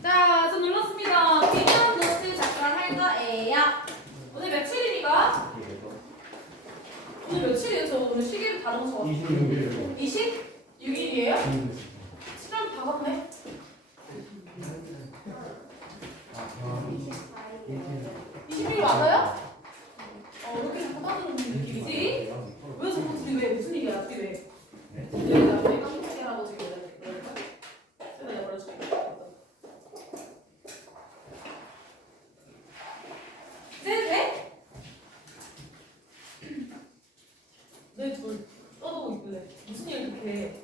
자, 저 눌렀습니다. 비디오 노트 작성할 거예요. 오늘 며칠입니까? 오늘 며칠이에요? 저 오늘 시계를 다른 거 26일. 26일이에요? 시간 다 갔네? 20일 맞아요? 이렇게 자꾸 따르는 느낌이지? 왜 자꾸 둘이 왜 무슨 일이야? 둘이 왜? 내가 깜짝이라고 지금 그러니까? 내가 버려줄게. 이제 돼? 내 둘 떠보고 있길래 무슨 일 그렇게 해?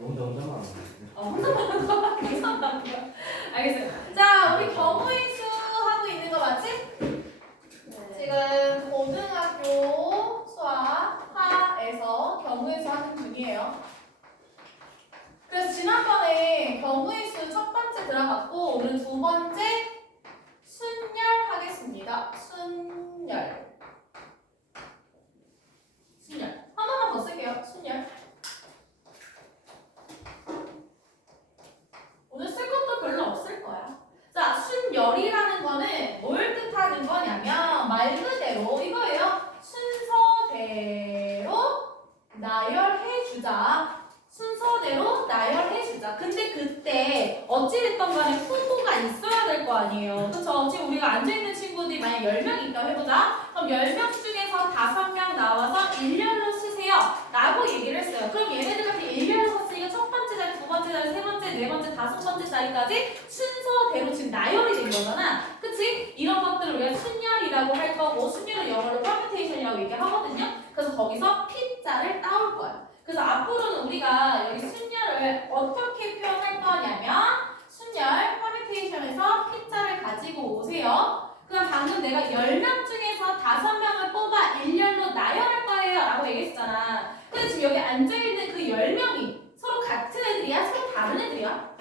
혼자만. 혼자만 하는 거야? 이상하다. 알겠어요. 자, 우리 경우의 수 하고 있는 거 맞지? 지금 고등학교 수학하에서 경우의 수 하는 중이에요. 그래서 지난번에 경우의 수 첫 번째 들어갔고 오늘 두 번째 순열 하겠습니다. 순열. 한 번만 더 쓸게요. 순열. 오늘 쓸 것도 별로 없을 거야. 자, 순열이라는 거는 뭘 뜻하는 거냐면 말 그대로 이거예요. 순서대로 나열해주자. 순서대로 나열해주자. 근데 그때 어찌됐던 간에 후보가 있어야 될 거 아니에요. 그쵸? 지금 우리가 앉아있는 친구들이 만약 10명 있다고 해보자. 그럼 10명 중에서 5명 나와서 일렬로 쓰세요. 라고 얘기를 했어요. 그럼 얘네들한테 일렬로 썼으니까 첫 번째 자리, 두 번째 자리, 세 번째, 네 번째, 다섯 번째 자리까지 순서대로 지금 나열이 된 거잖아. 그치? 이런 것들을 우리가 순열이라고 할 거고 순열은 영어로 permutation이라고 얘기하거든요. 그래서 거기서 P자를 따올 거야. 그래서 앞으로는 우리가 여기 순열을 어떻게 표현할 거냐면 순열 permutation에서 P자를 가지고 오세요. 그럼 방금 내가 10명 중에서 5명을 뽑아 일렬로 나열할 거예요 라고 얘기했잖아. 근데 지금 여기 앉아있는 그 10명이 서로 같은 애들이야? 서로 다른 애들이야?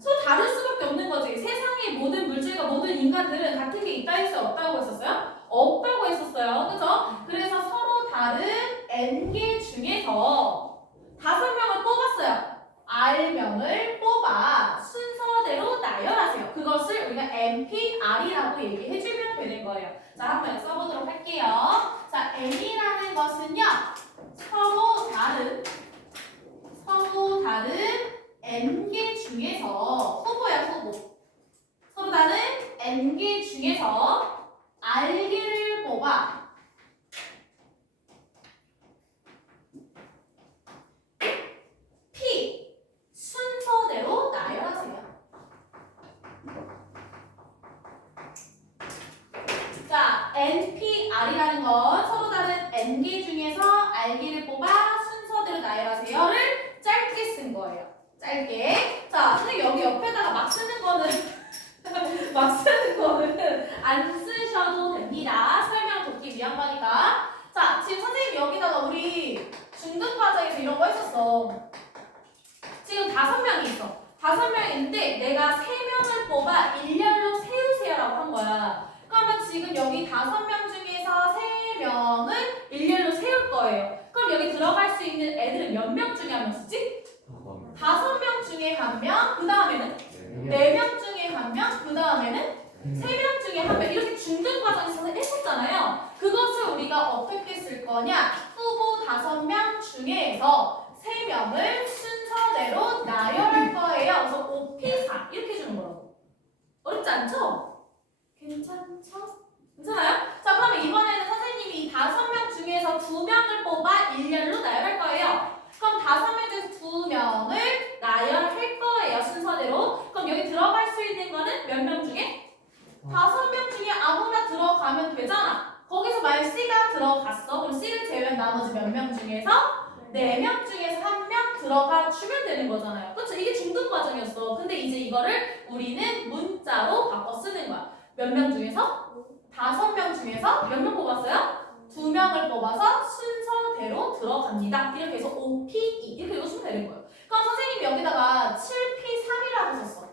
서로 다를 수밖에 없는 거지. 세상의 모든 물질과 모든 인간들은 같은 게 있다 했어요? 없다고 했었어요? 없다고 했었어요. 그죠? 그래서 서로 다른 N개 중에서 5명을 뽑았어요. R명을 뽑아 순서대로 나열하세요. 그것을 우리가 NPR이라고 얘기해주면 되는 거예요. 자, 한번 써보도록 할게요. 자, N이라는 것은요. 서로 다른 N개 중에서 후보야, 후보. 서로 다른 N개 중에서 R개를 뽑아 P 순서대로 나열하세요. 자, NPR이라는 건 서로 다른 N개 중에서 R개를 뽑아 순서대로 나열하세요를 짧게 쓴 거예요. 짧게. 자, 선생님 여기 옆에다가 막 쓰는 거는 안 쓰셔도 됩니다. 설명 돕기 위한 거니까. 자, 지금 선생님 여기다가 우리 중등 과정에서 이런 거 했었어. 지금 5명이 있어. 5명이 있는데 내가 3명을 뽑아 일렬로 세우세요라고 한 거야. 그러면 지금 여기 5명 중에서 3명을 일렬로 세울 거예요. 그럼 여기 들어갈 수 있는 애들은 몇 명 중에 한 명 쓰지? 5명 중에 1명, 그 다음에는 4명 중에 1명, 그 다음에는 3명 중에 1명. 이렇게 중등 과정에서 했었잖아요. 그것을 우리가 어떻게 쓸 거냐? 후보 5명 중에서 3명을 순서대로 나열할 거예요. 그래서 OP4 이렇게 주는 거라고. 어렵지 않죠? 괜찮죠? 괜찮아요? 자, 그러면 이번에는 선생님이 5명 중에서 2명을 뽑아 일렬로 나열할 거예요. 그럼 5명 중에서 2명을 나열할 거예요. 순서대로. 그럼 여기 들어갈 수 있는 거는 몇 명 중에? 5명 중에 아무나 들어가면 되잖아. 거기서 만약 C가 들어갔어. 그럼 C를 제외한 나머지 몇 명 중에서 4명 중에서 1명 들어가 주면 되는 거잖아요. 그렇죠? 이게 중등 과정이었어. 근데 이제 이거를 우리는 문자로 바꿔 쓰는 거야. 몇 명 중에서? 5명 중에서 몇 명 뽑았어요? 2명을 뽑아서 순서대로 들어갑니다. 이렇게 해서 OP2 이렇게 읽으시면 되는 거예요. 그럼 선생님이 여기다가 7P3이라고 썼어.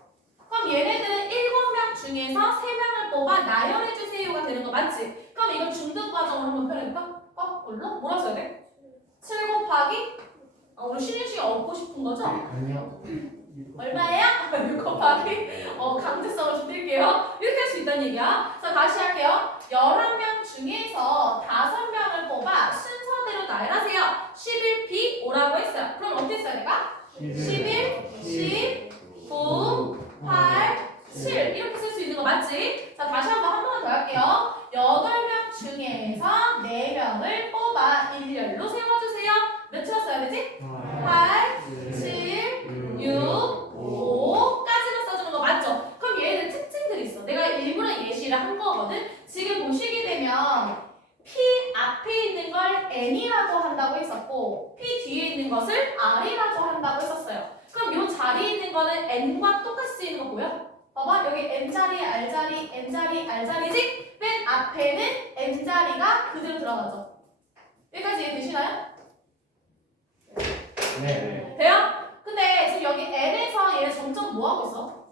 그럼 얘네들은 7명 중에서 3명을 뽑아 나열해주세요가 되는 거 맞지? 그럼 이걸 중등 과정으로 한번 표현해볼까? 거꾸로? 뭐라 써야 돼? 7 곱하기? 우리 쉬는 시간 얻고 싶은 거죠? 아니요. 얼마예요? 6 곱하기 강제성을 좀 드릴게요. 이렇게 할 수 있다는 얘기야. 자, 다시 할게요. 11명 중에서 5명을 뽑아 순서대로 나열하세요. 11B 5라고 했어요. 그럼 어떻게 써야 될까? 11, 10, 9, 8, 7 이렇게 쓸 수 있는 거 맞지? 자, 다시 한 번만 더 할게요. 8명 중에서 4명을 뽑아 일렬로 세워주세요. 몇으로 써야 되지? 8, 7, 6, 5까지만 써주는 거 맞죠? 그럼 얘네들 특징들이 있어. 내가 일부러 예시를 한 거거든. 지금 보시게 되면 P 앞에 있는 걸 N이라고 한다고 했었고 P 뒤에 있는 것을 R이라고 한다고 했었어요. 그럼 이 자리에 있는 거는 N과 똑같이 쓰이는 거 보여? 봐봐, 여기 N자리, R자리, N자리, R자리지? 맨 앞에는 N자리가 그대로 들어가죠. 여기까지 이해되시나요? 네. 돼요? 근데 지금 여기 N에서 얘 점점 뭐 하고 있어?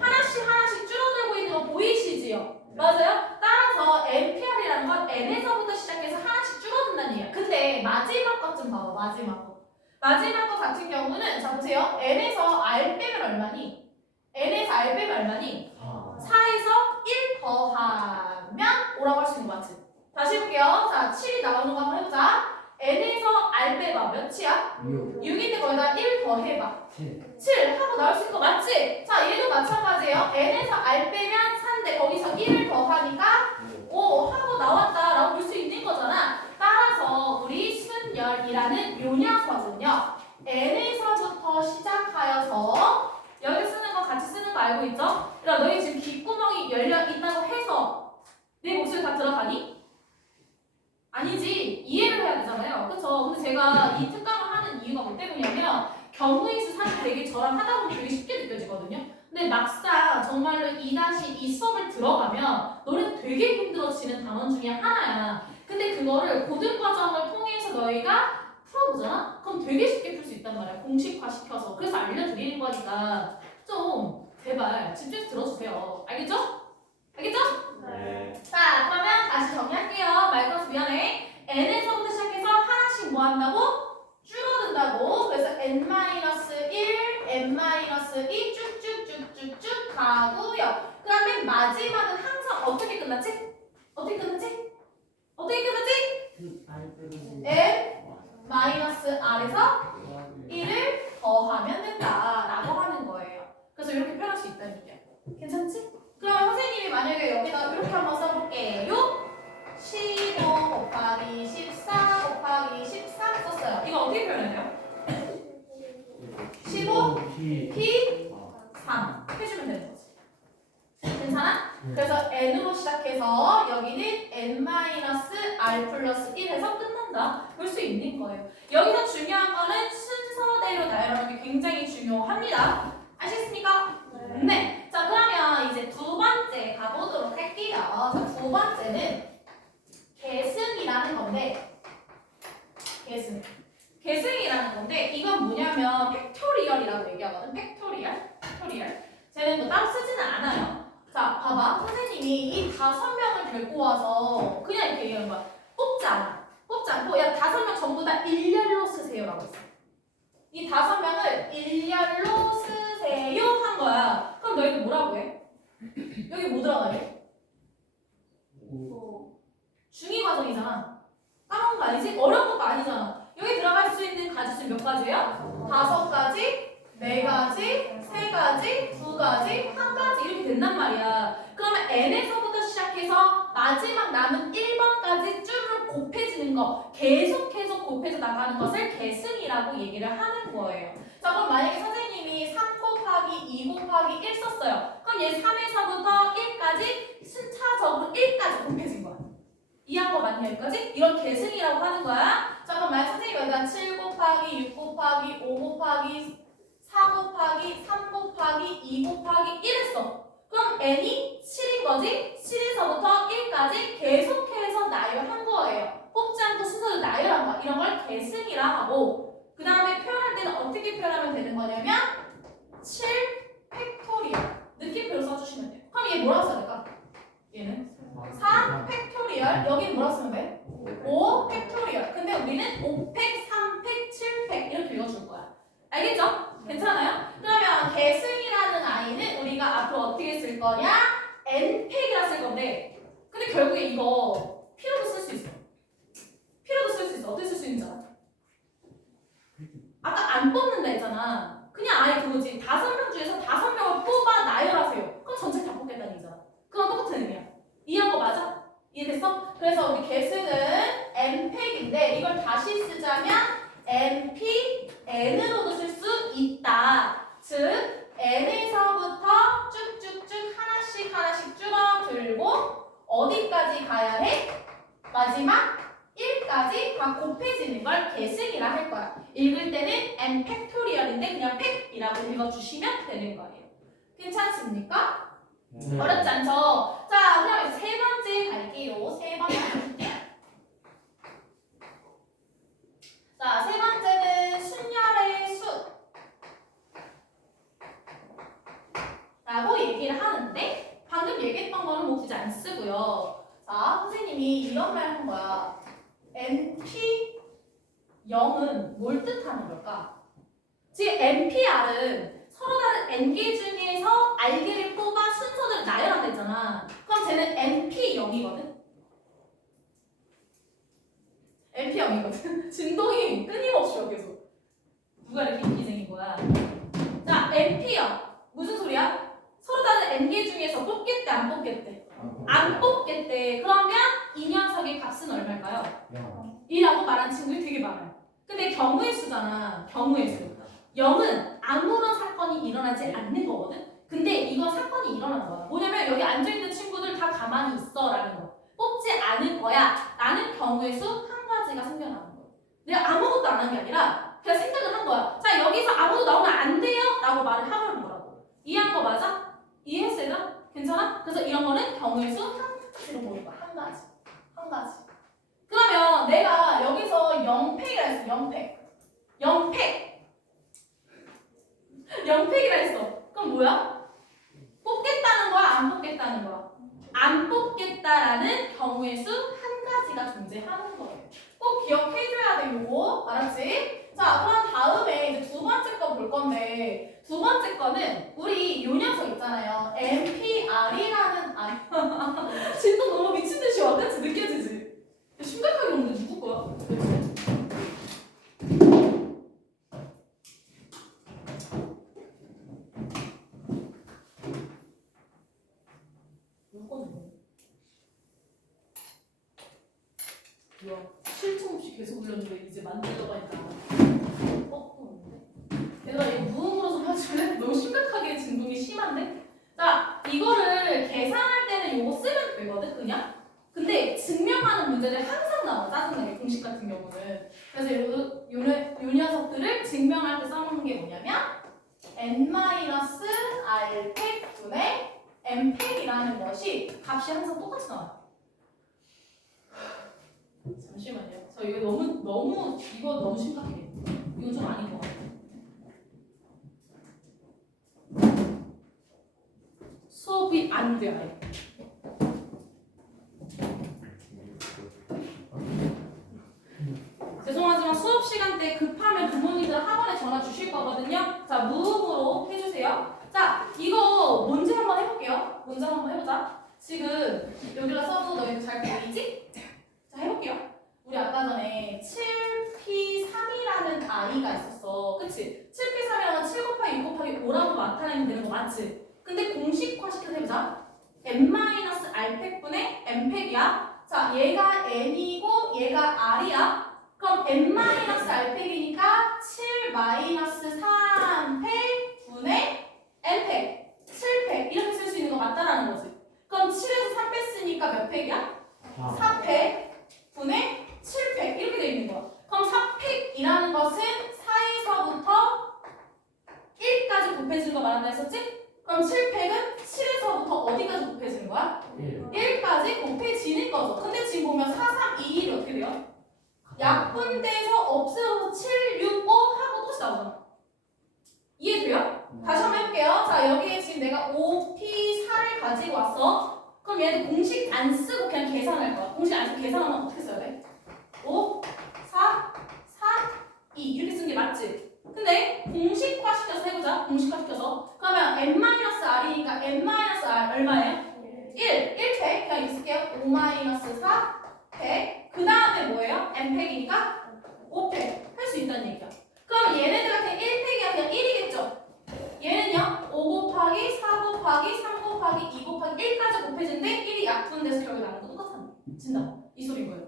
하나씩 줄어들고 있는 거 보이시지요? 맞아요? 따라서 NPR이라는 건 N에서부터 시작해서 하나씩 줄어든다는 얘기야. 근데 마지막 것 좀 봐봐, 마지막 것. 마지막 것 같은 경우는, 자 보세요. N에서 R 빼면 얼마니? N에서 R 빼면 얼마니? 4에서 1 더하면 5라고 할 수 있는 거 맞지? 다시 해볼게요. 자, 7이 나오는 거 한번 해보자. N에서 R 빼봐. 몇이야? 6인데 거기다 1 더해봐. 7 하고 나올 수 있는 거 맞지? 자, 얘도 마찬가지예요. N에서 R 빼면 4인데 거기서 1을 더하니까 5 하고 나왔다라고 볼 수 있는 거잖아. 따라서 우리 순열이라는 요 녀석은요. N에서부터 시작하여서 여기 쓰는 거 같이 쓰는 거 알고 있죠? 그러니까 너희 지금 귓구멍이 열려 있다고 해서 내 목소리 다 들어가니? 아니지. 이해를 해야 되잖아요. 그쵸? 근데 제가 이 특강을 하는 이유가 뭐 때문이냐면 경우의 수 사실 되게 저랑 하다 보면 되게 쉽게 느껴지거든요. 근데 막상 정말로 2-2 수업을 들어가면 너네도 되게 힘들어지는 단원 중에 하나야. 근데 그거를 고등과정을 통해서 너희가 풀어보잖아? 그럼 되게 쉽게 풀 수 있단 말이야. 공식화시켜서. 그래서 알려드리는 거니까 좀 제발 집중해서 들어주세요. 알겠죠? 알겠죠? 네. 자, 그러면 다시 정리할게요. 말 걸어서 미안해. N에서부터 시작해서 하나씩 뭐 한다고? 줄어든다고. 그래서 N-1, N-2 쭉쭉쭉쭉쭉 가고요. 그 다음에 마지막은 항상 어떻게 끝났지? 어떻게 끝났지? 어떻게 끝났지? N-R에서 1을 더하면 된다라고 하는 거예요. 그래서 이렇게 표현할 수 있다는 얘기야. 괜찮지? 그러면 선생님이 만약에 여기다 이렇게 한번 써볼게요. 15 곱하기 14 곱하기 13 썼어요. 이거 어떻게 표현해야 돼요? 15 P 3 해주면 되는 거지. 괜찮아? 그래서 N으로 시작해서 여기는 N-R 플러스 1 해서 끝난다. 볼 수 있는 거예요. 여기서 중요한 거는 순서대로 나열하는 게 굉장히 중요합니다. 아시겠습니까? 네. 자, 그러면 이제 두 번째 가보도록 할게요. 자, 두 번째는 계승이라는 건데, 계승이라는 건데, 이건 뭐냐면 팩토리얼이라고 얘기하거든. 팩토리얼. 쟤는 뭐 따로 쓰지는 않아요. 자, 봐봐. 선생님이 이 5명을 데리고 와서 그냥 이렇게 얘기하는 거야. 뽑지 않고, 야, 5명 전부 다 일렬로 쓰세요라고 했어. 이 5명을 일렬로 쓰세요 한 거야. 그럼 너희들 뭐라고 해? 여기 뭐 들어가래? 중위 과정이잖아. 까먹은 거 아니지? 어려운 것도 아니잖아. 여기 들어갈 수 있는 가지수 몇 가지예요? 5가지, 4가지, 3가지, 2가지, 1가지 이렇게 된단 말이야. 그러면 N에서부터 시작해서 마지막 남은 1번까지 줄을 곱해지는 거, 계속해서 곱해져 나가는 것을 계승이라고 얘기를 하는 거예요. 자, 그럼 만약에 선생님이 3 곱하기 2 곱하기 1 썼어요. 그럼 얘 3에서부터 1까지 순차적으로 1까지 곱해진 거야. 이해한 거 맞냐 여기까지? 이런 계승이라고 하는 거야. 자, 그럼 만약 선생님이 여기다 7 곱하기 6 곱하기 5 곱하기 4 곱하기 3 곱하기 2 곱하기 1 했어. 그럼 n이 7인 거지? 7에서부터 1까지 계속해서 나열한 거예요. 뽑지 않고 순서를 나열한 거야. 이런 걸 계승이라 하고, 그 다음에 표현할 때는 어떻게 표현하면 되는 거냐면 7 팩토리얼 느낌표로 써주시면 돼요. 그럼 얘 뭐라고 써야 될까? 얘는 3 팩토리얼, 여기는 뭐라고 쓰면 돼? 5 팩토리얼. 근데 우리는 5팩, 3팩, 7팩 이렇게 읽어줄 거야. 알겠죠? 괜찮아요? 그러면 계승이라는 아이는 우리가 앞으로 어떻게 쓸 거냐? n팩이라 쓸 건데 근데 결국에 이거 P로도 쓸 수 있어. P로도 쓸 수 있어. 어떻게 쓸 수 있는지 알아? 아까 안 뽑는다 했잖아. 그냥 아예 그거지. 5명 중에서 5명을 뽑아 나열하세요. 그럼 전체 다 뽑겠다는 얘기잖아. 그건 똑같은 의미야. 이해한 거 맞아? 이해됐어? 그래서 우리 계승은 n팩인데 이걸 다시 쓰자면 np, n으로도 쓸 수 있다. 즉 n에서부터 쭉쭉쭉 하나씩 줄어들고 어디까지 가야 해? 마지막 1까지 다 곱해지는 걸 계승이라 할 거야. 읽을 때는 n 팩토리얼인데 그냥 팩이라고 읽어주시면 되는 거예요. 괜찮습니까? 네. 어렵지 않죠? 자, 그럼 이제 세 번째 갈게요. 세 번째. 자, 세 번째는 순열의 숫. 라고 얘기를 하는데, 방금 얘기했던 거는 뭐 굳이 안 쓰고요. 자, 선생님이 이런 말 한 거야. NP 0은 뭘 뜻하는 걸까? 지금 NPR은 서로 다른 N개 중에서 R개를 뽑아 순서대로 나열한다 했잖아. 그럼 쟤는 NP0이거든? NP0이거든? 진동이 끊임없이 와 계속. 누가 이렇게 인기쟁인 거야? 자, NP0 무슨 소리야? 서로 다른 N개 중에서 뽑겠대 안 뽑겠대? 안 뽑겠대. 그러면 이 녀석의 값은 얼마일까요? 2라고 말한 친구들이 되게 많아요. 근데 경우의 수잖아. 경우의 수. 0은 아무런 사건이 일어나지 않는 거거든? 근데 이건 사건이 일어나는 거야. 뭐냐면 여기 앉아있는 친구들 다 가만히 있어 라는 거. 뽑지 않을 거야 라는 경우의 수 한 가지가 생겨나는 거야. 내가 아무것도 안 한 게 아니라 그냥 생각을 한 거야. 자, 여기서 아무도 나오면 안 돼요 라고 말을 하는 거라고. 이해한 거 맞아? 이해했어 얘들아? 괜찮아? 그래서 이런 거는 경우의 수 한 가지로 보는 거야. 한 가지. 한 가지. 그러면 내가 여기서 0팩이라 했어. 0팩. 0팩. 0팩이라 했어. 그럼 뭐야? 뽑겠다는 거야? 안 뽑겠다는 거야? 안 뽑겠다라는 경우의 수 한 가지가 존재하는 거예요. 꼭 기억해줘야 돼, 요거. 알았지? 자, 그럼 다음에 이제 두 번째 거 볼 건데, 두 번째 거는 우리 요 녀석 있잖아요. NPR이라는 진짜 너무 미친 듯이 와. 그치? 느껴지지? 심각하게 오는데 누구 거야? 그치? 뭐야? 실증 없이 계속 울렸는데 이제 만들어가 있다. 얘들아 이거 무음으로 좀 해줄래? 너무 심각하게 진동이 심한데? 자, 이거를 계산할 때는 요거 쓰면 되거든 그냥? 근데 증명하는 문제들 항상 나와. 짜증나게 공식 같은 경우는. 그래서 요 녀석들을 증명할 때 써놓는 게 뭐냐면 n-r팩 분의 n팩이라는 것이 값이 항상 똑같이 나와요. 잠시만요. 저 이거 이거 너무 심각해. 이거 좀 아닌 것 같아요. 수업이 안 돼, 아예. 죄송하지만 수업 시간 때 급하면 부모님들 학원에 전화 주실 거거든요. 자, 무음으로 해주세요. 자, 이거 문제 한번 해볼게요. 문제 한번 해보자. 지금 여기다 써도 너희들 잘 보이지? 자, 해볼게요. 우리 아까 전에 7P3이라는 아이가 있었어. 그치? 7P3이라는 7 곱하기 6 곱하기 5라고 나타내면 되는 거 맞지? 근데 공식화 시켜서 해보자. n-r팩분의 n팩이야. 자, 얘가 n이고 얘가 r이야. 그럼 n-r팩이니까 7-3팩 분의 n팩. 7팩. 이렇게 쓸 수 있는 거 맞다라는 거지. 그럼 7에서 3 뺐으니까 몇 팩이야? 4팩 분의 7팩. 이렇게 돼 있는 거야. 그럼 4팩이라는 것은 4에서부터 1까지 곱해지는 거 말한다 했었지? 그럼 7팩은 7에서부터 어디까지 곱해지는 거야? 1까지 곱해지는 거죠. 근데 지금 보면 4, 3, 2, 1이 어떻게 돼요? 약분돼서 없애서 7, 6, 5 하고 또 나오잖아. 이해돼요? 다시 한번 해볼게요. 자, 여기에 지금 내가 5P4를 가지고 왔어. 그럼 얘는 공식 안 쓰고 그냥 계산할 거야. 공식 안 쓰고 계산하면 어떻게 써야 돼? 5, 4, 4, 2 이렇게 쓰는 게 맞지? 근데 공식화 시켜서 해보자. 공식화 시켜서. 그러면 n-r이니까 n-r 얼마예요? 1. 1팩. 그냥 있을게요. 5-4 팩. 그 다음에 뭐예요? n팩이니까 5팩. 할 수 있다는 얘기야. 그럼 얘네들한테 1팩이야 그냥 1이겠죠? 얘는요? 5 곱하기 4 곱하기 3 곱하기 2 곱하기 1까지 곱해진데 1이 약분돼서 결국 나는 거 똑같아. 진다. 이 소리인 거예요.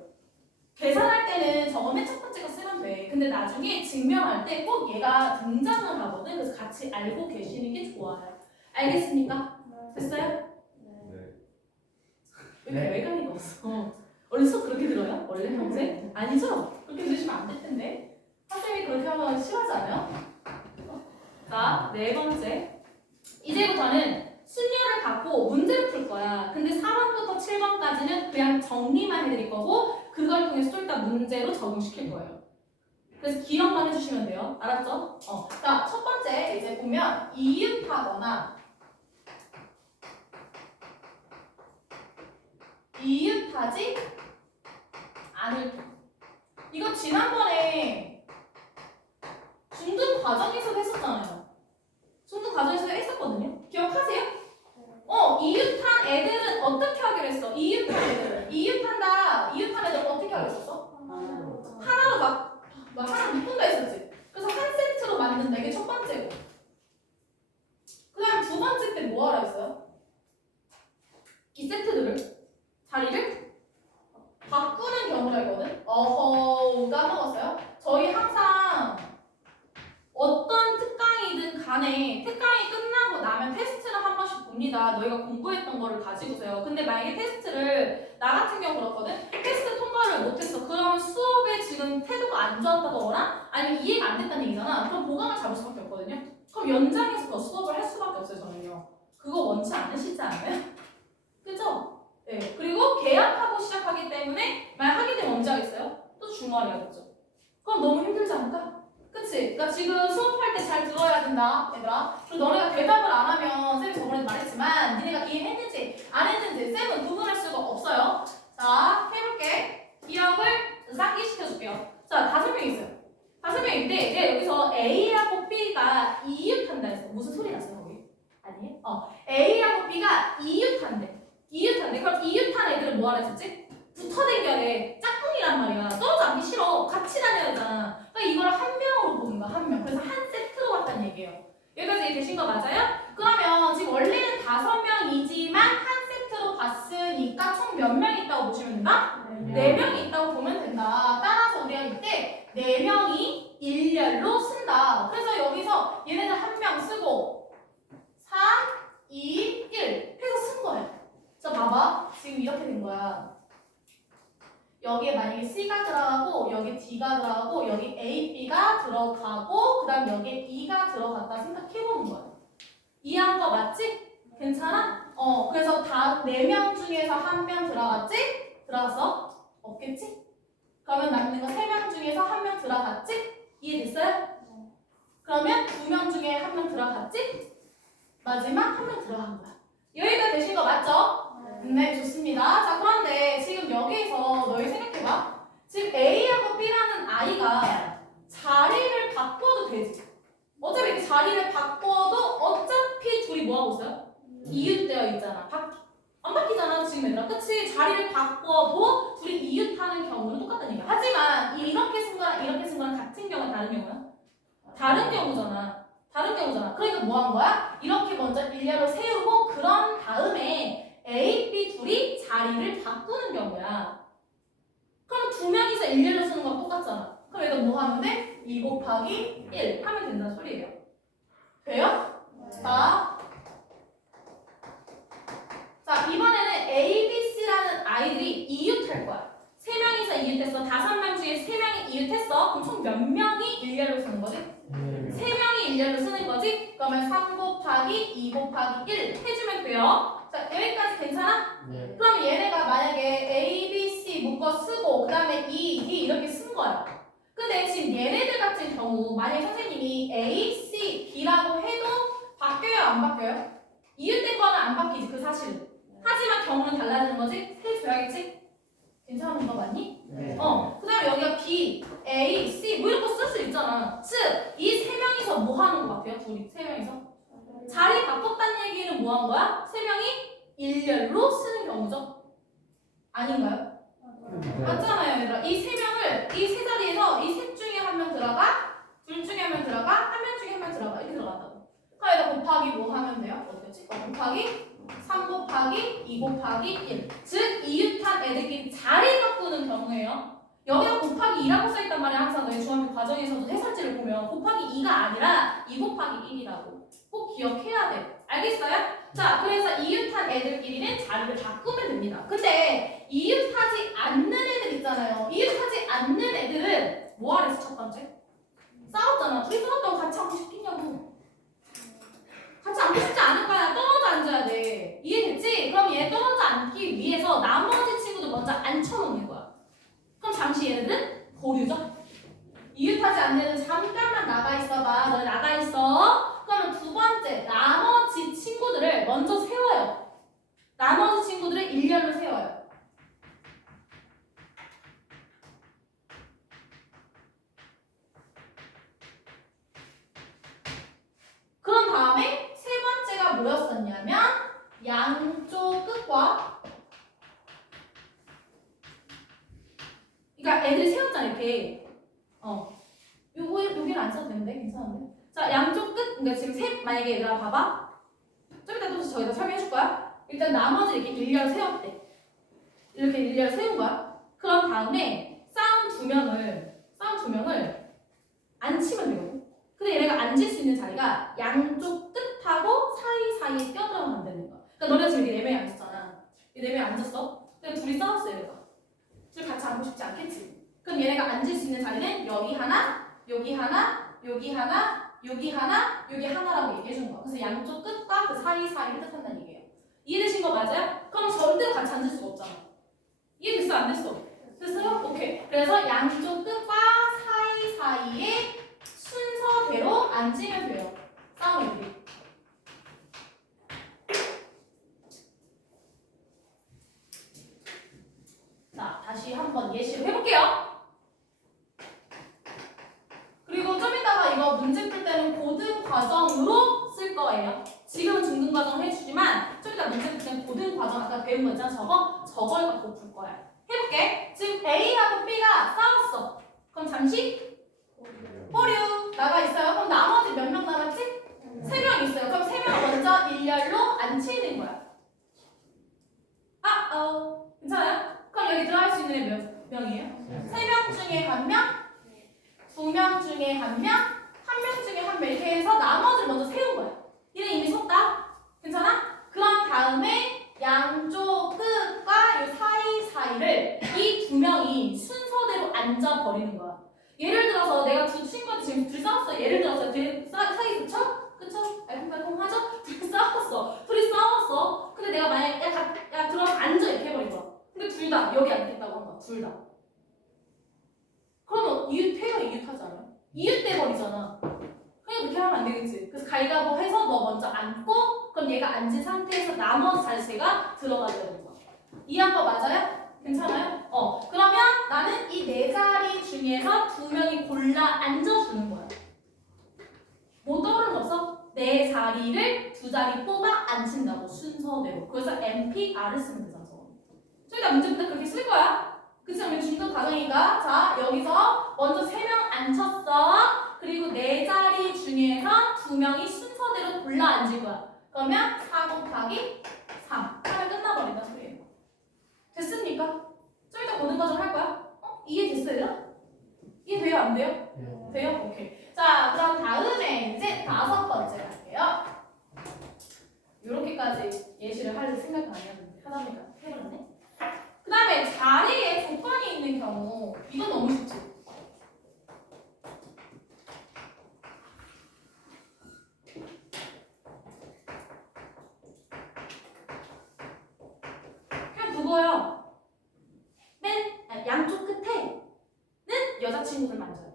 계산할 때는 저거 맨 첫 번째 거 쓰면 돼. 근데 나중에 증명할 때 꼭 얘가 등장을 하거든. 그래서 같이 알고 계시는 게 좋아요. 알겠습니까? 됐어요? 네. 왜 이렇게 외관이가 없어? 원래 수업 그렇게 들어요? 원래 평소에? 아니죠? 그렇게 들으시면 안 될 텐데. 선생님이 그렇게 하면 싫어하지 않아요? 자, 네 번째. 이제부터는 순열을 갖고 문제를 풀 거야. 근데 4번부터 7번까지는 그냥 정리만 해드릴 거고 그걸 통해서 좀 이따 문제로 적용시킬 거예요. 그래서 기억만 해주시면 돼요. 알았죠? 자, 첫 번째 이제 보면 이웃하거나 이웃하지 않을 때. 이거 지난번에 중등 과정에서도 했었잖아요. 중등 과정에서도 했었거든요. 기억하세요? 이웃한 애들은 어떻게 하기로 했어? 이웃한 애들. 이웃한 애들 어떻게 하기로 했었어? 하나로 막 하나 묶은다 했었지. 그래서 한 세트로 만든다. 이게 첫 번째고. 그 다음 두 번째 때 뭐 하라 했어요? 이 세트들을 자리를 바꾸는 경우가 있거든. 까먹었어요? 저희 항상 어떤 특강이든 간에 특강이 끝나고 나면 테스트를 한 번씩 봅니다. 너희가 공부했던 거를 가지고서요. 근데 만약에 테스트를 나 같은 경우 그렇거든. 테스트 통과를 못했어. 그러면 수업에 지금 태도가 안 좋았다거나 아니면 이해가 안 됐다는 얘기잖아. 그럼 보강을 잡을 수밖에 없거든요. 그럼 연장해서 더 수업을 할 수밖에 없어요. 저는요. 그거 원치 않으시지 않아요? 그죠? 네. 그리고 계약하고 시작하기 때문에 만약 하게 되면 언제 하겠어요? 또 주말에 하겠죠. 그럼 너무 힘들지 않을까? 그치? 그러니까 지금 수업할 때 잘 들어야 된다, 얘들아. 그리고 너네가 대답을 안 하면 쌤이 저번에도 말했지만 니네가 이해했는지 안 했는지 쌤은 구분할 수가 없어요. 자, 해볼게. 기억을 상기시켜줄게요. 자, 5명 있어요. 5명인데 이제 여기서 A하고 B가 이웃한다 해서 무슨 소리 났어요, 거기? 아니에요? A하고 B가 이웃한대. 그럼 이웃한 애들은 뭐 하라 했었지? 붙어 댕겨야 돼. 짝꿍이란 말이야. 떨어져 앉기 싫어. 같이 다녀야 되잖아. 그러니까 이걸 한 명으로 보는 거야. 한 명. 그래서 한 세트로 왔다는 얘기예요. 여기까지 되신 거 맞아요? 그러면 지금 원래는 5명이지만 한 세트로 봤으니까 총 몇 명 있다고 보시면 된다? 4명이 있다고 보면 된다. 따라서 우리가 이때 4명이 일렬로 쓴다. 그래서 여기서 얘네들 한 명 쓰고 3, 2, 1 해서 쓴 거예요. 자, 봐봐. 지금 이렇게 된 거야. 여기에 만약에 C가 들어가고 여기 D가 들어가고 여기 A, B가 들어가고 그 다음 여기에 E가 들어갔다 생각해보는 거야. 이해한 거 맞지? 괜찮아? 그래서 다 4명 중에서 1명 들어갔지? 들어갔어? 없겠지? 그러면 남는 거 3명 중에서 1명 들어갔지? 이해됐어요? 그러면 2명 중에 1명 들어갔지? 마지막 1명 들어간 거야. 여기가 되신 거 맞죠? 네, 좋습니다. 자, 그런데 지금 여기에서 너희 생각해봐. 지금 A하고 B라는 아이가 자리를 바꿔도 되지. 어차피 이렇게 자리를 바꿔도 어차피 둘이 뭐하고 있어요? 이웃되어 있잖아. 안 바뀌잖아, 지금 얘들아. 그치? 자리를 바꿔도 둘이 이웃하는 경우는 똑같다는 얘기야. 하지만 이렇게 쓴 거랑 이렇게 쓴 거랑 같은 경우는 다른 경우야? 다른 경우잖아. 그러니까 뭐 한 거야? 이렇게 먼저 일렬로 세우고 그런 다음에 A, B 둘이 자리를 바꾸는 경우야. 그럼 2명이서 일렬로 쓰는 거랑 똑같잖아. 그럼 얘가 뭐 하면 돼? 2 곱하기 1 하면 된다는 소리예요. 돼요? 자, 이번에는 A, B, C라는 아이들이 이웃할 거야. 3명이서 이웃했어. 5명 중에 3명이 이웃했어. 그럼 총 몇 명이 일렬로 쓰는 거지? 3명이 일렬로 쓰는 거지? 그러면 3 곱하기 2 곱하기 1 해주면 돼요. 자, 여기까지 괜찮아? 네. 그럼 얘네가 만약에 A, B, C 묶어 쓰고 그 다음에 E, D 이렇게 쓴 거야. 근데 지금 얘네들 같은 경우 만약에 선생님이 A, C, D라고 해도 바뀌어요? 안 바뀌어요? 이웃된 거는 안 바뀌지, 그 사실은. 하지만 경우는 달라지는 거지? 해줘야겠지? 괜찮은 거 맞니? 네. 그 다음에 여기가 B, A, C 뭐 이런 거 쓸 수 있잖아. 즉, 이 3명 둘이, 세 명이서. 자리 바꿨다는 얘기는 뭐 한 거야? 세 명이 일렬로 쓰는 경우죠. 아닌가요? 맞잖아요, 얘들아. 이 세 명을 이 세 자리에서 이 셋 중에 한 명 들어가, 둘 중에 한 명 들어가, 한 명 중에 한 명 들어가 이렇게 들어간다고. 그럼 여기다 곱하기 뭐 하면 돼요? 어떻게지? 곱하기 3 곱하기 2 곱하기 1. 즉 이웃한 애들끼리 자리 바꾸는 경우예요. 여기다 곱하기 2라고 써있단 말이야. 항상 너희 중학교 과정에서도 해설지를 보면 곱하기 2가 아니라 2 곱하기 1이라고 꼭 기억해야 돼. 알겠어요? 자, 그래서 이웃한 애들끼리는 자리를 바꾸면 됩니다. 근데 이웃하지 않는 애들 있잖아요. 이웃하지 않는 애들은 뭐 하랬어? 첫 번째? 싸웠잖아. 둘이 싸웠다고 같이 앉고 싶겠냐고. 같이 앉고 싶지 않을 거야. 떨어져 앉아야 돼. 이해됐지? 그럼 얘 떨어져 앉기 위해서 나머지 친구들 먼저 앉혀놓는 거야. 그럼 잠시 얘네들은 보류죠? 이웃하지 않는 애는 잠깐만 나가 있어봐. 너네 나가 있어. 그러면 두 번째, 나머지 친구들을 먼저 세워요. 나머지 친구들을 일렬로 세워요. 그런 다음에 세 번째가 뭐였었냐면 양쪽 끝과, 그러니까 애들이 세웠잖아 이렇게. 여기는 안 써도 되는데 괜찮은데. 자, 양쪽 끝, 그러니까 지금 셋, 만약에 얘들아 봐봐. 좀 이따 또 저기다 설명해 줄 거야. 일단 나머지 이렇게 일렬 세웠대. 이렇게 일렬 세운 거야. 그런 다음에 싸운 두 명을 앉히면 되거든. 근데 얘네가 앉을 수 있는 자리가 양쪽 끝하고 사이사이에 껴들어가면 안 되는 거야. 그러니까 너네가 지금 이렇게 네 명이 앉았잖아. 이 네 명이 앉았어. 근데 둘이 싸웠어 얘네가. 둘이 같이 앉고 싶지 않겠지. 그럼 얘네가 앉을 수 있는 자리는 여기 하나, 여기 하나, 여기 하나, 여기 하나, 여기 하나라고 얘기해 준 거야. 그래서 양쪽 끝과 그 사이사이를 뜻한다는 얘기예요. 이해되신 거 맞아요? 그럼 절대로 같이 앉을 수가 없잖아. 이해됐어? 안 됐어? 됐어요? 오케이. 그래서 양쪽 끝과 사이사이에 순서대로 앉으면 돼요. 싸움이 우리. 자, 다시 한번 예시를 해볼게요. 그리고 좀 이따가 이거 문제 풀 때는 고등 과정으로 쓸 거예요. 지금은 중등 과정 해주지만 좀 이따 문제 풀 때는 고등 과정 아까 배운 거 있잖아. 저걸 갖고 풀 거야. 해볼게. 지금 A하고 B가 싸웠어. 그럼 잠시 보류 나가 있어요. 그럼 나머지 몇 명 남았지? 3명 있어요. 그럼 3명 먼저 일렬로 앉히는 거야. 괜찮아요? 그럼 여기 들어갈 수 있는 애 몇 명이에요? 3명 중에 1명, 2명 중에 1명, 1명 중에 1명 이렇게 해서 나머지를 먼저 세운 거야. 얘는 이미 섰다. 괜찮아? 그런 다음에 양쪽 끝과 이 사이사이를 이 두 명이 순서대로 앉아버리는 거야. 예를 들어서 내가 두 친구한테 지금 둘이 싸웠어. 예를 들어서 둘이 사이 그쵸? 그쵸? 알콩달콩하죠? 둘이 싸웠어. 둘이 싸웠어. 근데 내가 만약에 야 들어가서 앉아 이렇게 해버린 거야. 근데 둘 다 여기 앉겠다고 한 거야. 둘 다. 그러면 이웃해요? 이웃하지 않아요? 이웃돼 버리잖아. 그냥 그렇게 하면 안 되겠지. 그래서 가위바위보 해서 너 먼저 앉고 그럼 얘가 앉은 상태에서 나머지 자리가 들어가야 되는 거야. 이해한 거 맞아요? 괜찮아요? 그러면 나는 이 네 자리 중에서 두 명이 골라 앉아주는 거야. 뭐 떠오르는 거 없어? 네 자리를 두 자리 뽑아 앉힌다고 순서대로. 그래서 NPR을 쓰면 되잖아. 저기다 문제 풀 때 그렇게 쓸 거야. 그치? 우리 중등 과정이니까. 자, 여기서 먼저 3명 앉혔어. 그리고 네 자리 중에서 두 명이 순서대로 골라 앉을 거야. 그러면 4 곱하기 3 하면 끝나버린다 소리예요. 됐습니까? 좀 이따 고등 과정 할 거야? 이해됐어요? 이해돼요? 안 돼요? 돼요? 오케이. 자, 그럼 다음에 이제 5번째 갈게요. 요렇게까지 예시를 할 생각은 아니었는데 하다 보니까 해버렸네. 그 다음에 자리에 조건이 있는 경우 이건 너무 쉽지. 그냥 두고요. 양쪽 끝에는 여자친구를 만져야 돼.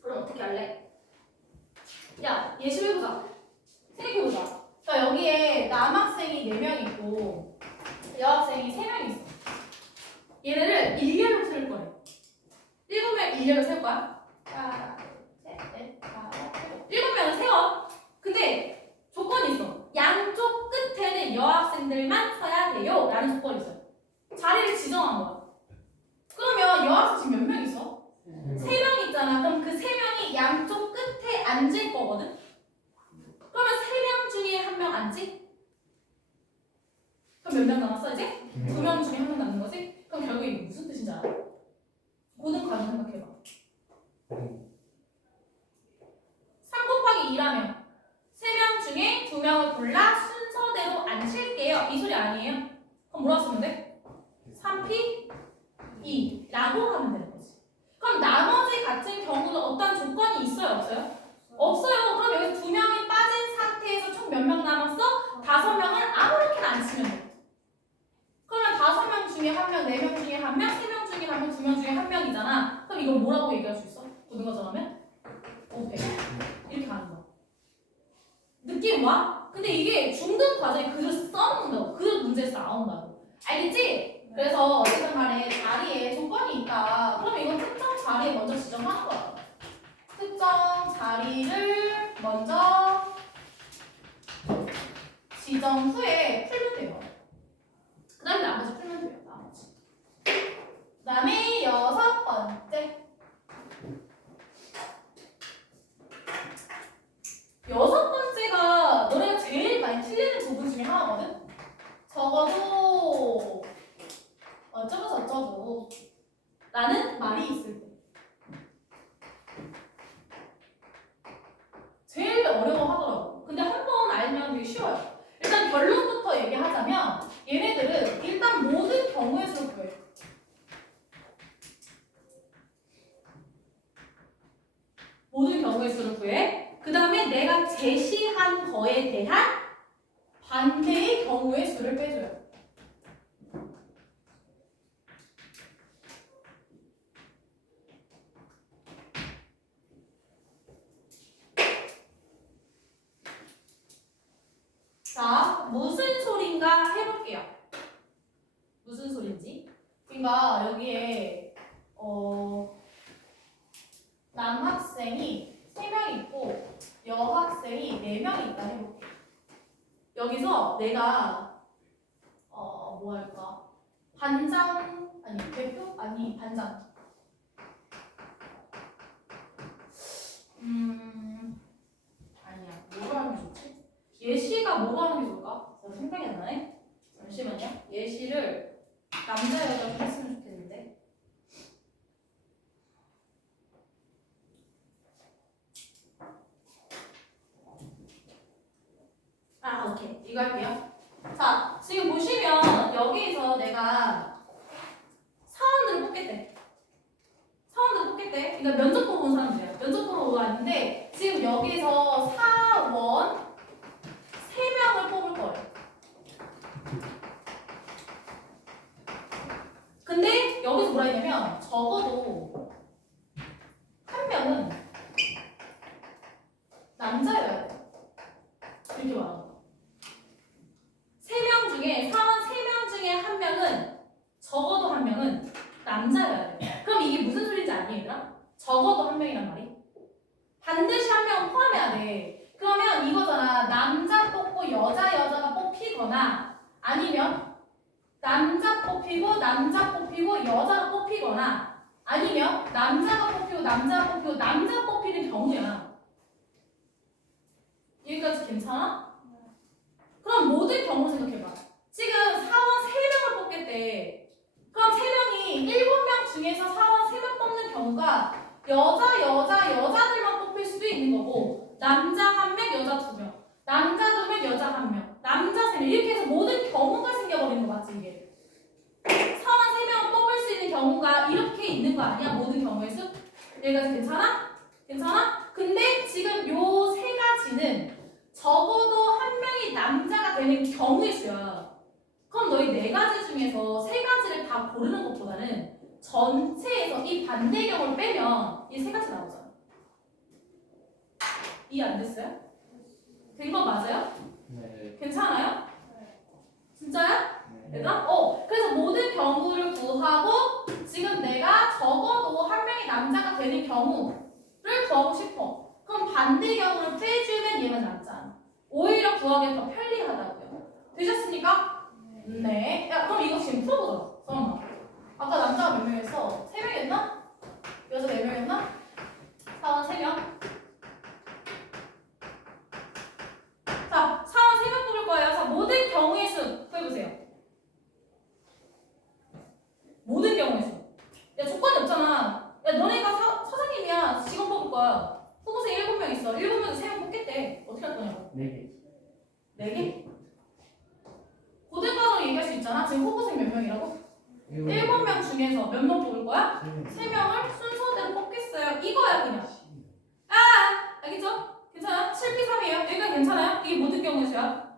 그럼 어떻게 할래? 야, 예시해보자. 생각해보자. 자, 여기에 남학생이 4명 있고 여학생이 3명 있어. 얘네를 일렬로 세울 거래. 7명 일렬로 세울 거야. 하나, 둘, 셋, 넷, 다섯, 근데 조건이 있어. 양쪽 끝에는 여학생들만 서야 돼요. 라는 조건이 있어요. 자리를 지정한 거야. 그러면 여학생 지금 몇 명 있어? 3명 있잖아. 그럼 그 3명이 양쪽 끝에 앉을 거거든? 그러면 3명 중에 1명 앉지? 그럼 몇 명 남았어 이제? 2명 중에 1명 남는 거지? 그럼 결국 이게 무슨 뜻인지 알아? 고등관을 생각해봐. 3 곱하기 2라면 3명 중에 2명을 골라 순서대로 앉힐게요. 이 소리 아니에요? 그럼 뭐라고 쓰면 돼? 3p 2라고 하면 되는 거지. 그럼 나머지 같은 경우는 어떤 조건이 있어요? 없어요? 없어요. 그럼 여기서 2명이 빠진 상태에서 총 몇 명 남았어? 5명을 아무렇게나 안 치면 돼. 그러면 5명 중에 1명, 4명 중에 1명, 3명 중에 1명, 2명 중에 1명이잖아. 그럼 이걸 뭐라고 얘기할 수 있어? 고등어처럼 하면? 500 이렇게 가는 거야. 느낌 와? 근데 이게 중등 과제에 글을 써놓는다고. 그 문제에서 나온다고. 알겠지? 그래서 어쨌든 간에 자리에 조건이 있다. 그럼 이건 특정 자리에 먼저 지정하는 거야. 특정 자리를 먼저 지정 후에 풀면 돼요. 그 다음에 나머지 풀면 돼요. 나머지. 그 다음에 6번째. 6번째가 너네가 제일 많이 틀리는 부분 중에 하나거든? 적어도 어쩌고 저쩌고 라는 말이 있을 때 제일 어려워하더라고. 근데 한 번 알면 되게 쉬워요. 일단 결론부터 얘기하자면 얘네들은 일단 모든 경우의 수를 구해. 모든 경우의 수를 구해. 그 다음에 내가 제시한 거에 대한 반대의 경우의 수를 빼줘요. 자, 무슨 소린가 해볼게요. 무슨 소린지. 그러니까 여기에 남학생이 3명 있고 여학생이 4명 있다 해볼게요. 여기서 내가 뭐 할까? 반장 아니 대표 아니 반장. 아니야. 뭐로 하는 게 좋지? 예시가 뭐로 하는 게 좋을까? 저 생각이 안 나네. 잠시만요. 예시를 남자 여자 좀 했으면 좋겠는데. 오케이. 이거 할게요. 자, 지금 보시면 여기에서 내가 사원들을 뽑겠대. 사원들을 뽑겠대. 그러니까 면접 보러 온 사람들이야. 면접 보러 왔는데 지금 여기서 사원 3명을 뽑을 거예요. 근데 여기서 뭐라 했냐면 적어도 한 명은 남자여야 돼. 이렇게 말하는 거야. 3명 중에 사원 3명 중에 한 명은 적어도 한 명은 남자여야 돼. 그럼 이게 무슨 소리인지 아니 얘들아? 적어도 한 명이란 말이? 반드시 한 명은 포함해야 돼. 그러면 이거잖아. 남자 뽑고 여자가 뽑히거나 아니면 남자 뽑히고 여자가 뽑히거나 아니면 남자가 뽑히고 남자 뽑히는 경우야. 여기까지 괜찮아? 그럼 모든 경우 생각해봐. 지금 사원 3명을 뽑겠대. 그럼 3명이 7명 중에서 사원 3명 뽑는 경우가 여자들만 뽑힐 수도 있는 거고 남자 1명, 여자 2명 남자 2명, 여자 1명 남자 3명 이렇게 해서 모든 경우가 생겨버리는 거 맞지 이게? 사원 3명 뽑을 수 있는 경우가 이렇게 있는 거 아니야? 모든 경우의 수? 여기까지 괜찮아? 괜찮아? 근데 지금 요 3가지는 적어도 한 명이 남자가 되는 경우의 수야. 그럼 너희 4가지 중에서 3가지를 다 고르는 것보다는 전체에서 이 반대 경우를 빼면 이 3가지 나오잖아. 이해 안 됐어요? 된 거 맞아요? 네. 괜찮아요? 진짜요? 네. 얘들아? 그래서 모든 경우를 구하고 지금 내가 적어도 한 명이 남자가 되는 경우를 구하고 싶어. 그럼 반대 경우를 빼주면 얘만 남자. 됐습니까? 네. 야, 그럼 이거 지금 풀어보자. 잠깐만. 아까 남자가 몇 명이었어? 3명이었나? 여자 4명이었나? 사원 3명. 자, 사원 3명 뽑을 거예요. 자, 모든 경우의 수 구해보세요. 모든 경우의 수. 야, 조건이 없잖아. 야, 너네가 사장님이야. 직원 뽑을 거야. 후보생 7명 있어. 7명에서 3명 뽑겠대. 어떻게 할 거냐고. 4개. 4개? 고등과정 얘기할 수 있잖아. 지금 후보생 몇 명이라고? 7명 중에서 몇 명 뽑을 거야? 3명을 순서대로 뽑겠어요. 이거야 그냥. 알겠죠? 괜찮아요? 7P3이에요. 여기가 괜찮아요? 이게 모든 경우의 수야.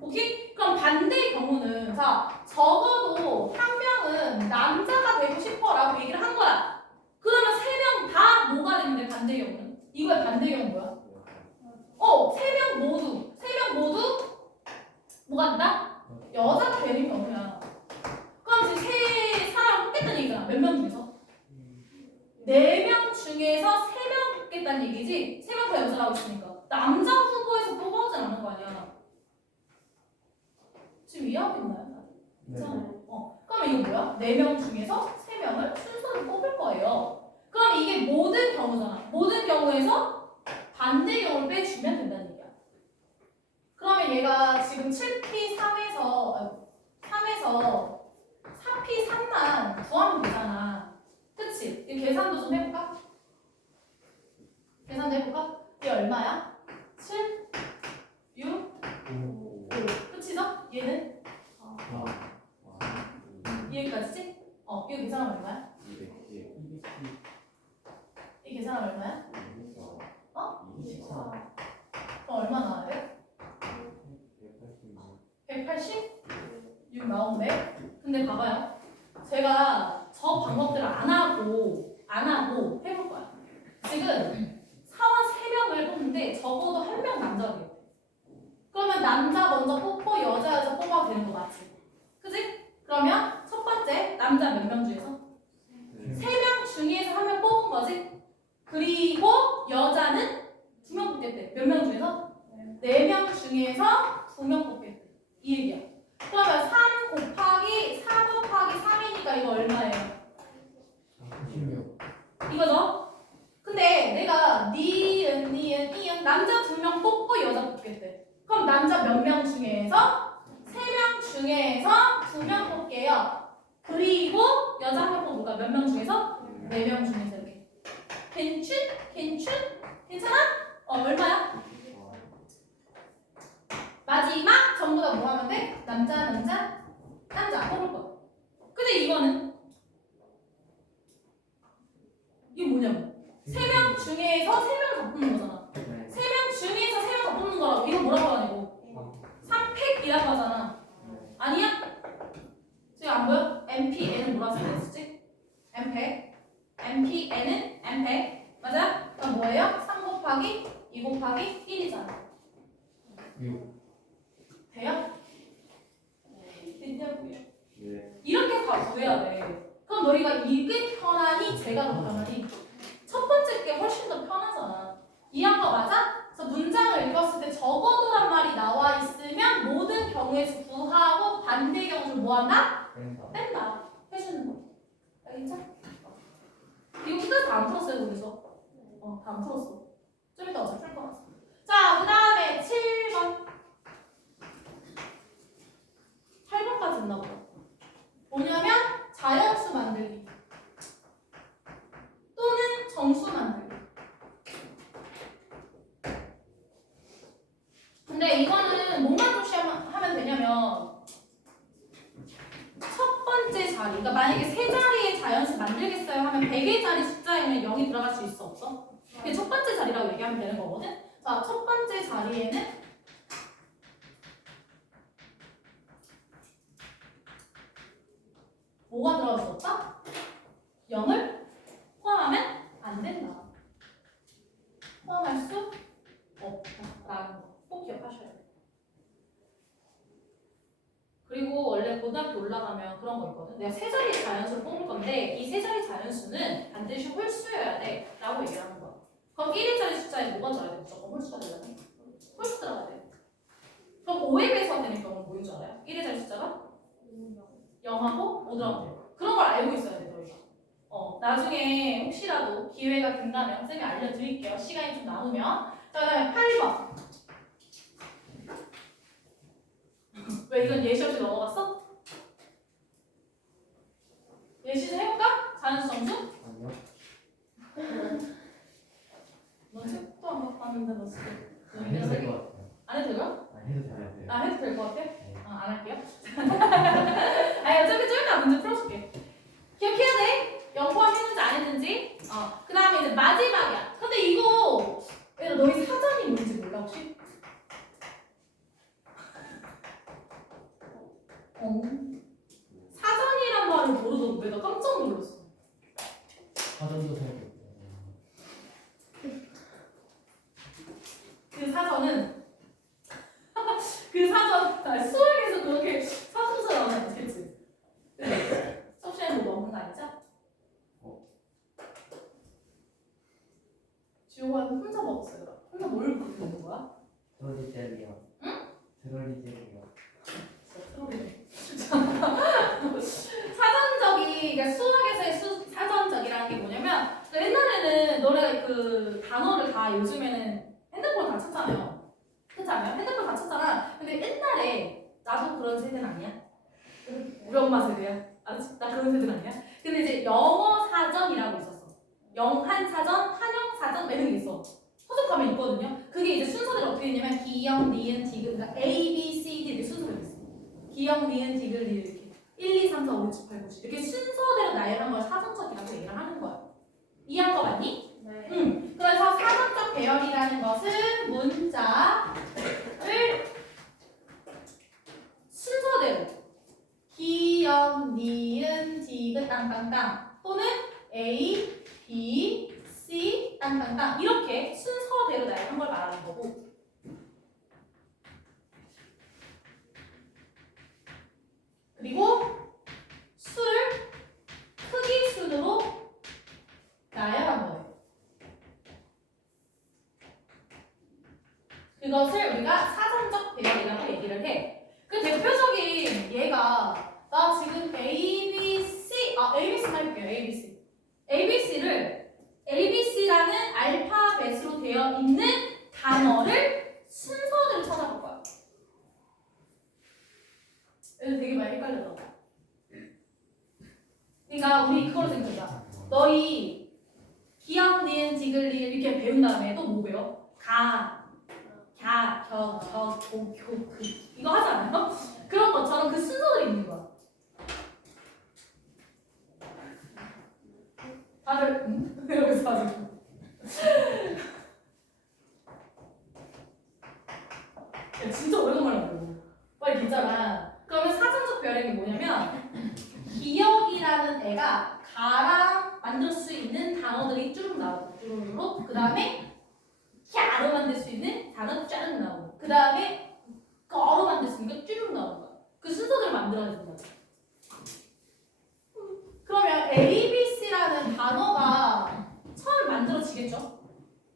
오케이? 그럼 반대의 경우는 자 적어도 한 명은 남자가 되고 싶어라고 얘기를 한 거야. 그러면 3명 다 뭐가 되는데 반대의 경우는? 이거의 반대의 경우는 뭐야? 3명 모두 뭐가 된다? 여자가 되는 경우야. 그럼 지금 세 사람 뽑겠다는 얘기잖아. 몇 명 중에서? 4명 중에서 3명 뽑겠다는 얘기지. 3명 다 여자라고 있으니까. 남자 후보에서 뽑아오진 않는 거 아니야. 지금 이해하고 있나요? 괜찮아요. 그러면 이거 뭐야? 4명 중에서 3명을 순서로 뽑을 거예요. 그럼 이게 모든 경우잖아. 모든 경우에서 반대 경우를 빼주면 된다는 얘기야. 그러면 얘가 지금 7P3에서 4P3만 구하면 되잖아. 그치? 이 계산도 좀 해볼까? 계산도 해볼까? 이게 얼마야? 7, 6, 5. 끝이죠? 얘는? 여기까지지? 이거 계산하면 얼마야? 이 계산하면 얼마야? 24. 그럼 얼마 나와요? 180? 6 나오는데? 근데 봐봐요. 제가 저 방법들을 안 하고 해볼 거야. 지금 사원 3명을 뽑는데 적어도 1명 남자가 돼요. 그러면 남자 먼저 뽑고 여자 뽑아도 되는 거 맞지? 그지? 그러면 첫 번째 남자 몇 명 중에서? 3명 중에서 1명 뽑은 거지? 그리고 여자는 2명 뽑겠대. 몇 명 중에서? 4명 중에서 2명 뽑겠대. 이 얘기야. 그러면 3 곱하기 4 곱하기 3이니까 이거 얼마예요? 이거죠? 근데 내가 니은 남자 2명 뽑고 여자 뽑겠대. 그럼 남자 몇 명 중에서? 3명 중에서 2명 뽑게요. 그리고 여자 1명 뽑을까? 몇 명 중에서? 4명 중에서 이렇게. 괜찮아? 얼마야? 마지막 전부 다 뭐 하면 돼? 남자 뽑을 거야. 근데 이거는 이게 뭐냐고? 3명 중에서 3명을 다 뽑는 거잖아. 3명 중에서 3명 다 뽑는 거라고. 이거 뭐라고 하냐고? 3팩이라고 하잖아. 아니야? 지금 안 보여? MPN은 뭐라고 써있지? MPN은 MPN 맞아? 그럼 뭐예요? 3 곱하기 2 곱하기 1이잖아. 6. 돼요? 됐냐고요? 네. 이렇게 다 구해야 돼. 그럼 너희가 이게 편하니 제가 더 편하니? 첫 번째 게 훨씬 더 편하잖아. 이해한 거 맞아? 그래서 문장을 읽었을 때 적어도란 말이 나와 있으면 모든 경우에서 구하고 반대 경우를 뭐 한다? 뺀다. 해주는 거. 알겠죠? 이거 끝까지 다 안 풀었어요, 거기서. 다 안 풀었어. 좀 이따 어차피 풀 거라서. 자, 그 다음에 7번. 8번까지 있나 보다. 뭐냐면 자연수 만들기 또는 정수 만들기. 근데 이거는 뭐만 조심하면 되냐면 첫 번째 자리, 그러니까 만약에 세 자리의 자연수 만들겠어요 하면 100의 자리 숫자에는 0이 들어갈 수 있어 없어? 그게 첫 번째 자리라고 얘기하면 되는 거거든. 자, 첫 번째 자리에는 뭐가 들어갈 수 없다? 0을 포함하면 안 된다. 포함할 수 없다라는 거 꼭 기억하셔야 돼요. 그리고 원래 고등학교 올라가면 그런 거 있거든. 내가 세 자리의 자연수를 뽑을 건데 이 세 자리 자연수는 반드시 홀수여야 돼 라고 얘기를 하는 거야. 그럼 1일짜리 숫자에 뭐가 들어야 돼? 무조건 홀수가 되려면 홀수 들어가야 돼. 그럼 5에 비해서 되는 경우는 뭐인 줄 알아요? 1일짜리 0하고 5 들어가면 그런 걸 알고 있어야 돼 너희가. 나중에 혹시라도 기회가 된다면 쌤이 알려드릴게요. 시간이 좀 남으면. 자, 그다음에 8번. 왜 이건 예시 없이 넘어갔어? 예시 좀 해볼까? 자연수 점수? 아니요. 너 책도 안 봤는데 너 지금 안 해도 될 것 같아요. 안 해도 돼요? 안 해도 돼요. 아 해도 될 것 같아? 네. 안 할게요. 아니 어차피 좀 이따 문제 풀어줄게. 기억해야 돼. 0 포함했는지 안 했는지. 그 다음에 이제 마지막이야. 근데 이거 너희 사전이 뭔지 몰라 혹시? 사전이란 말을 모르더라고. 내가 깜짝 놀랐어. 사전도 생각했어요. 그 사전은 그 사전 수학에서 그렇게 사전서 나오지 않겠지? 네. 수업 시간에 뭐 먹는 거 아니죠? 지호가 혼자 먹었어요. 혼자 뭘 그렇게 먹는 거야? 트롤리 젤리요. 응? 트롤리 젤리요. 진짜 트롤이네. 사전적이 그러니까 수학에서의 사전적이라는 게 뭐냐면 옛날에는 너네가 그 단어를 다 요즘에는 핸드폰 다 찾잖아요. 그렇지 않아요? 핸드폰 다 찾잖아. 근데 옛날에 나도 그런 세대는 아니야. 우리 엄마 세대야. 알았지? 나 그런 세대는 아니야. 근데 이제 영어 사전이라고 있었어. 영한 사전, 한영 사전 이런 게 있어. 서적 가면 있거든요. 그게 이제 순서대로 어떻게 되냐면 기역, 니은, 디귿, 그러니까 A, B, C, D 이렇게 순서대로 있어. 기역, 니은, 디귿 이렇게 1, 2, 3, 4, 5, 6, 7, 8, 9, 10 이렇게 순서대로 나열한 걸 사전적이라고 얘기를 하는 거야. 이해한 거 맞니? 네. 응. 그래서 사전적 배열이라는 것은 문자를 순서대로 기역, 니은, 디귿, 땅땅땅 또는 A, B, C, 땅땅땅 이렇게 순서대로 나열한 걸 말하는 거고 그리고 수를 크기 순으로 나열한 거예요. 그것을 우리가 사전적 배열이라고 얘기를 해. 그 대표적인 예가 나 지금 ABC만 해볼게요. ABC를 ABC라는 알파벳으로 되어 있는 단어를 순서대로 찾아볼 거야. 얘들 되게 많이 헷갈려서. 그러니까 우리 그걸 생각해봐. 너희 기역, 니은, 디귿, 리을 이렇게 배운 다음에 또 뭐 배워? 가, 갸, 겨, 겨, 고, 교, 그 이거 하지 않아요? 그런 것처럼 그 순서들이 있는 거야. 다들 응? 여기서 가지고 야, 진짜 오래간만에 하고 빨리 괜찮아. 그러면 사전적 배열이 뭐냐면 기억이라는 애가 가랑 만들 수 있는 단어들이 쭉 나오고 쭈루루룩 그 다음에 갸로 만들 수 있는 단어 쫙 나오고 그 다음에 거로 만들 수 있는 거 쭉 나오는 거야. 그 순서대로 만들어야 된다. 그러면 ABC라는 단어가 처음 만들어지겠죠?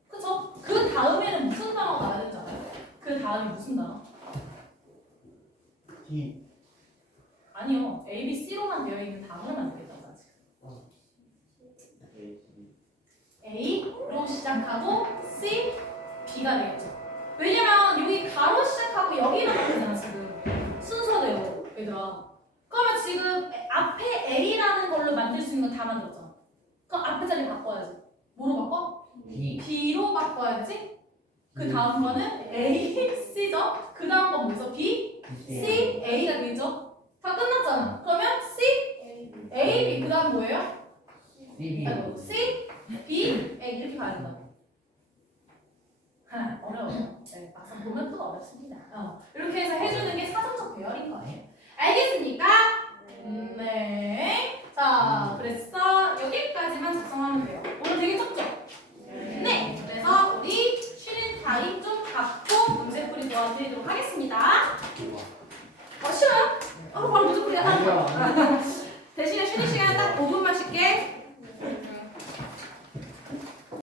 그쵸? 그 다음에는 무슨 단어가 나와야 되지 않아요? 그 다음이 무슨 단어? D. 아니요. ABC로만 되어 있는 단어를 만들겠다고 하지. A, B. A로 시작하고 C, B가 되겠죠. 왜냐면 여기 가로 시작하고 여기로 가잖아 지금 순서대로 얘들아. 그러면 지금 앞에 A라는 걸로 만들 수 있는 거 다 만들었잖아. 그럼 앞에 자리 바꿔야지. 뭐로 바꿔? B. B로 바꿔야지. 그 다음 거는 A, C죠. 그 다음 건 뭐죠? B, C, A가 되죠. 다 끝났잖아. 그러면 C, A, B. 그 다음 뭐예요? C, B. 아이고, C, B, A 이렇게 가야 된다고. 어려워요. 네, 막상 보면 또 어렵습니다. 이렇게 해서 해주는 게 사전적 배열인 거예요. 알겠습니까? 네. 자,